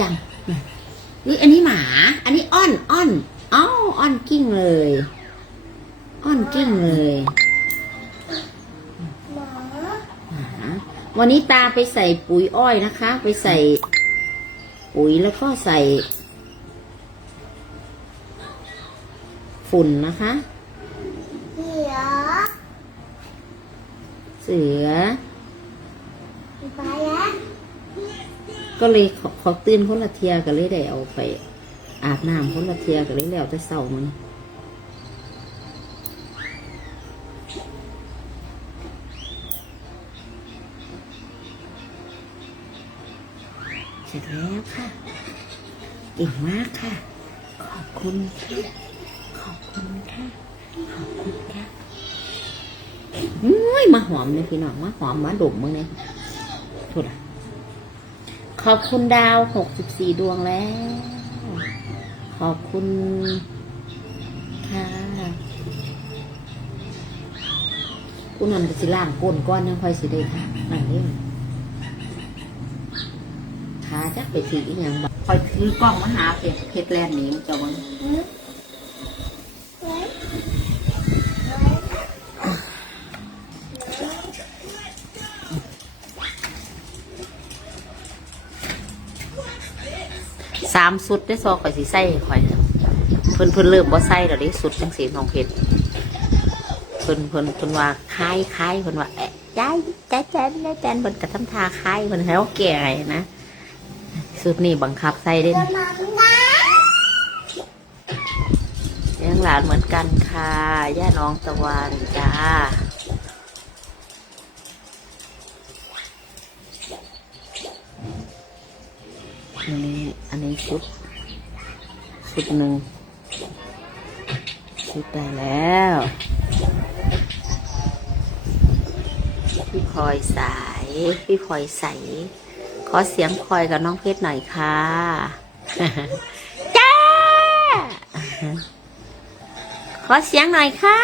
จังนี่อันนี้หมา อันนี้อ้อนอ้อนอ้าวอ้อนกิ้งเลยอ้อนกิ้งเลยหมอหมาวันนี้ตาไปใส่ปุ๋ยอ้อยนะคะ ไปใส่ ปุ๋ยแล้วก็ใส่ ฝุ่นนะคะ เสือ เสือ ไปแล้ว ก็เลยขอขอตื่นคนละเทียก็เลยได้เอาไปอาบน้ำคนละเทียก็เลยแล้วแต่เศร้ามันเสร็จแล้วค่ะเก่งมากค่ะ ขอบคุณค่ะขอบคุณค่ะ ขอบคุณค่ะอุ้ยมาหอมเลยพี่น้องมาหอมมาดมมึงเนี่ยทุดอะ ขอบคุณดาวหกสิบสี่ดวงแล้ว ขอบคุณค่ะคุณนันจะสิล่างก้นก้อนยังค่อยสิได้ค่ะนั่นเองขาจักไปถืออีหยังบ่คอยถือกล้องมาหาเพชรเพชรแลนด์นี้มันจะวันามสุดได้ซอข่อยสิใส่ข่อยเพิ่นเพิ่นเริ่มบ่ใส่แล้วเดิสุดจังสีน้องเพชรเพิ่นเพิ่นเพิ่นว่าคล้ายคล้ายเพิ่นว่าเอ๊ะใจใจแจนใจแจนเพิ่นกระทำทาคล้ายเพิ่นให้เราแก่ไงนะสุดนี่บังคับใส่ได้จะนเลี้ยงหลานเหมือนกันค่ะย่าน้องตะวันจ้า อันนี้อันนี้ชุดชุดหนึ่งชุดได้แล้วพี่พลอยสายพี่พลอยใสขอเสียงพลอยกับน้องเพชรหน่อยค่ะจ้าขอเสียงหน่อยค่ะ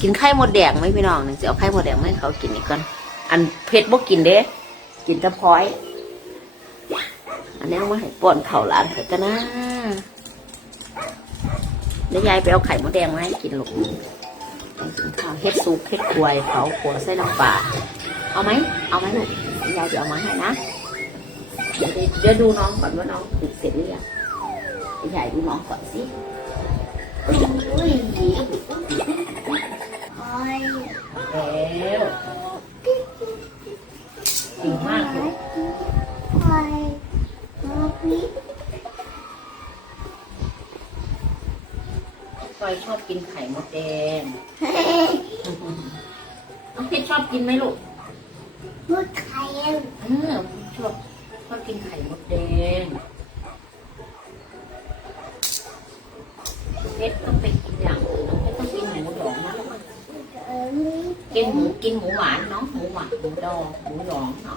กินไข่หมดแดงไหมพี่น้องหนี่จะเอาไข่หมดแดงมาให้เขากินอีกก่อนอันเพชรบ่กินเด้ กินแตะพร้อย อันนี้เอามาให้ป้อนเข่าหลานเขากันนะเดี๋ยวยายไปเอาไข่มดแดงมาให้กินลูกข้าวเฮ็ดซุปเฮ็ดกล้วยเขาขัวใส่น้ำปลาเอาไหมเอาไหมลูกยายจะเอามาให้นะเดี๋ยวเดี๋ยวดูน้องก่อนว่าน้องติดเสร็จหรือยังใหญ่ดูน้องก่อนสิ ชรชอบกินไหมลูกพูดใครเองเออชอบชอบกินไข่มดแดงเพชรต้องไปกินอย่างอื่นน้องเพชรต้องกินหมูดองนะลูกเออนี่กินหมูกินหมูหวานเน้องหมูหวานหมูดองหมูดองเนาะ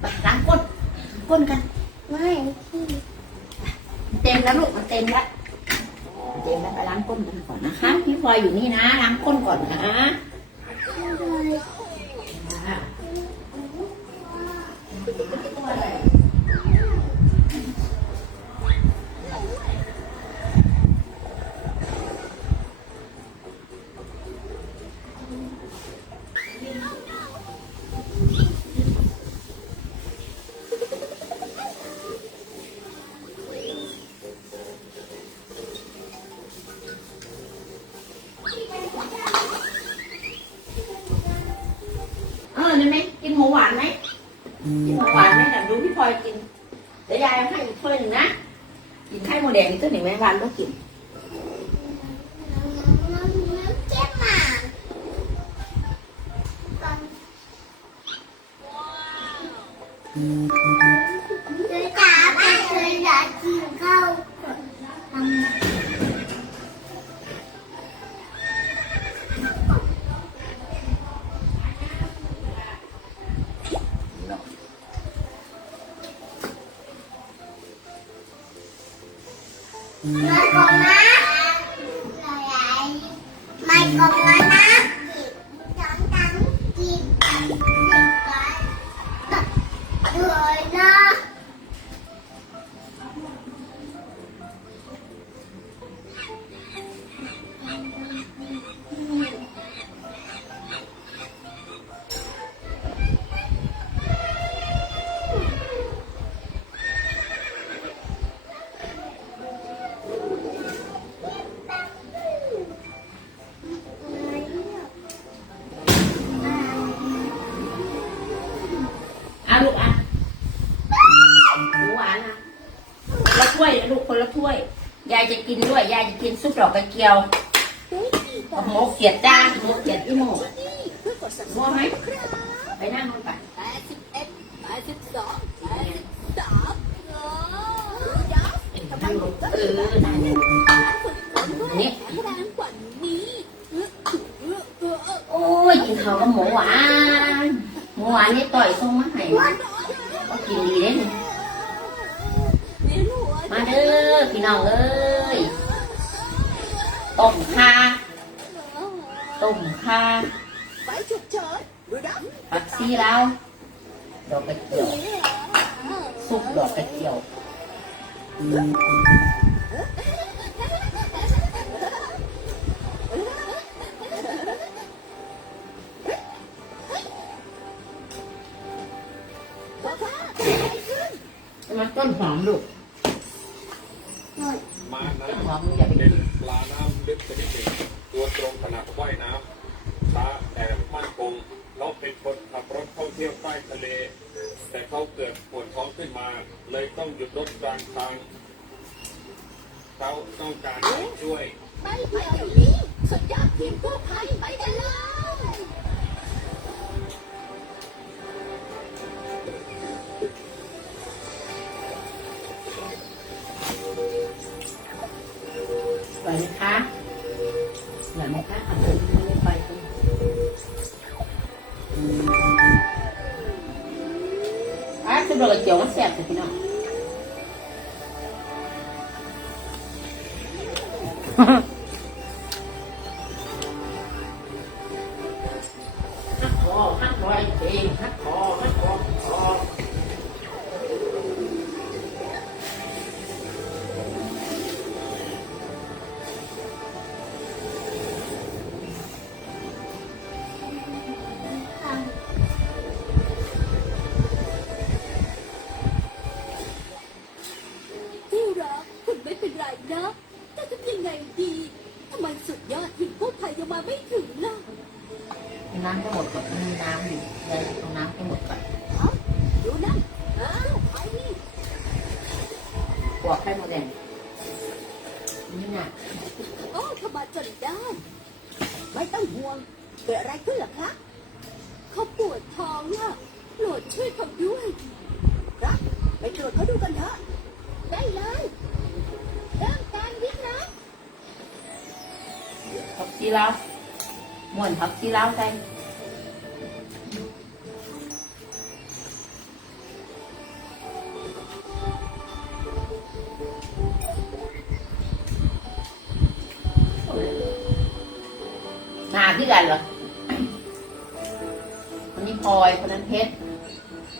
ไปล้างก้นล้างก้นกันไม่ที่เต็มแล้วลูกมันเต็มแล้ว เต็นแล้วไปล้างก้นกันก่อนนะคะ พี่พลอยอยู่นี่นะล้างก้นก่อนนะ แดงอีกตัวหนึ่งไหมหวานก็กินน้ำน้ำเจ็บม นะ ยายจะกินด้วย ยายจะกินซุปดอกกระเจียวหมูเขียดจ้าหมูเขียดอีโม่โม่ไหมไปนั่งลงไปแปดสิบเอ็ดแปดสิบสองแปดสิบสามเออยักษ์ทำไมหนูก็เออนั่นฝึกฝนด้วยแข็งแรงกว่านี้เออเออเออเออโอ้ยกินข้าวกับหมูหวานหมูหวานนี่ต่อยส่งมาให้ก็กินดีเด้นี่เวีย เด้อพี่น้องเอ้ยต้มข่าต้มข่าไปฉุกเฉินดูดับผักซีแลาวดอกกระเจียวซุปดอกกระเจียวมันต้นหอมลูก นหอน้ำมมึงอย่าไปเป็กินนปลาน้ำลึกชนิดหนึ่งตัวตรงขนาดว่ายน้ำช้าแต่มั่นคงเขาเป็นคนขับรถท่องเที่ยวใต้ทะเล แต่เขาเกิดปวดท้องขึ้นมา เลยต้องหยุดรถกลางทางเขาต้องการให้ช่วยไปเดี๋ยวนี้สุดยอดทีมกู้ภัยไปกันเลย แซ่บสิพี่น้อง สุดยอดทีมกู้ภัยยังมาไม่ถึงล่ะน้ำจะหมดก่อนมีน้ำอยู่เลยเอาน้ำให้หมดก่อนเอ้าดูนั่นอ้าวไปนี่ปอกไข่หมดแดงนี่น่ะโอ้เข้ามาจนได้ ไม่ต้องห่วง เกิดอะไรขึ้นเหรอครับเขาปวดท้องอะโปรดช่วยเขาด้วย ครับ ไปตรวจเขาดูกันเถอะได้เลยเริ่มการวิทย์นะ ผักชีลาวม้วนผักชีลาวใส่หนาที่กันเหรอคนนี้พลอยคนนั้นเพชร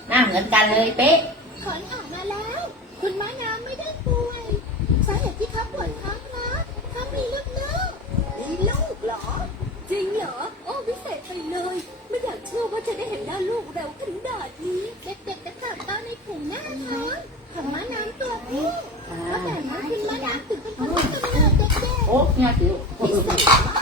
หน้าเหมือนกันเลยเป๊ะขอนออกมาแล้ว คุณม้าน้ำไม่ได้ป่วย สาเหตุที่เขาปวด เห็นหน้าลูกเร็วขนาดนี้ เด็กๆจะเติบโตในถุงหน้าท้องของม้าน้ำตัวผู้ก็แต่ว่าคุณม้าน้ำถึงเป็นคนที่กำเนิดเด็กโอ้เนี่ยสิวๆพิเศ